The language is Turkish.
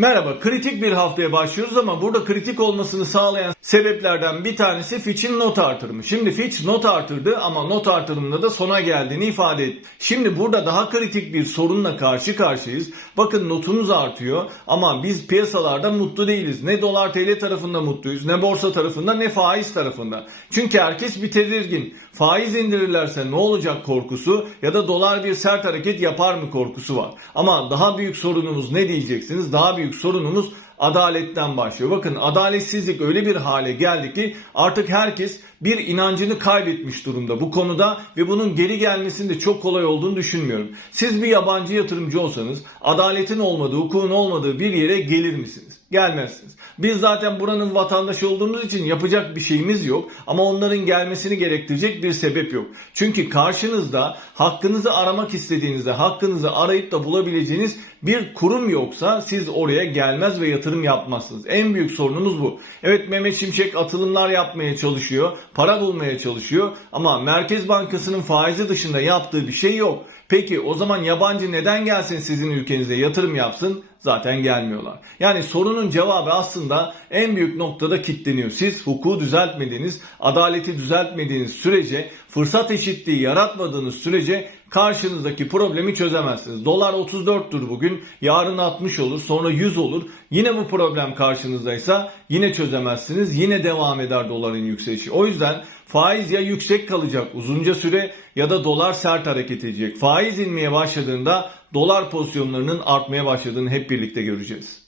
Merhaba, kritik bir haftaya başlıyoruz ama burada kritik olmasını sağlayan sebeplerden bir tanesi Fitch'in not artırımı. Şimdi Fitch not artırdı ama not artırımında da sona geldiğini ifade etti. Şimdi burada daha kritik bir sorunla karşı karşıyayız. Bakın notunuz artıyor ama biz piyasalarda mutlu değiliz. Ne dolar TL tarafında mutluyuz, ne borsa tarafında, ne faiz tarafında. Çünkü herkes bir tedirgin. Faiz indirirlerse ne olacak korkusu ya da dolar bir sert hareket yapar mı korkusu var. Ama daha büyük sorunumuz ne diyeceksiniz? Daha büyük sorunumuz adaletten başlıyor. Bakın adaletsizlik öyle bir hale geldi ki artık herkes bir inancını kaybetmiş durumda bu konuda ve bunun geri gelmesinin de çok kolay olduğunu düşünmüyorum. Siz bir yabancı yatırımcı olsanız adaletin olmadığı, hukukun olmadığı bir yere gelir misiniz? Gelmezsiniz. Biz zaten buranın vatandaşı olduğumuz için yapacak bir şeyimiz yok ama onların gelmesini gerektirecek bir sebep yok. Çünkü karşınızda hakkınızı aramak istediğinizde hakkınızı arayıp da bulabileceğiniz bir kurum yoksa siz oraya gelmez ve yatırım yapmazsınız. En büyük sorunumuz bu. Evet Mehmet Şimşek atılımlar yapmaya çalışıyor, para bulmaya çalışıyor ama Merkez Bankası'nın faizi dışında yaptığı bir şey yok. Peki o zaman yabancı neden gelsin sizin ülkenize yatırım yapsın? Zaten gelmiyorlar. Yani sorunun cevabı aslında en büyük noktada kilitleniyor. Siz hukuku düzeltmediğiniz, adaleti düzeltmediğiniz sürece, fırsat eşitliği yaratmadığınız sürece karşınızdaki problemi çözemezsiniz. Dolar 34'tür bugün, yarın 60 olur, sonra 100 olur. Yine bu problem karşınızdaysa yine çözemezsiniz. Yine devam eder doların yükselişi. O yüzden faiz ya yüksek kalacak uzunca süre ya da dolar sert hareket edecek. Faiz inmeye başladığında dolar pozisyonlarının artmaya başladığını hep birlikte göreceğiz.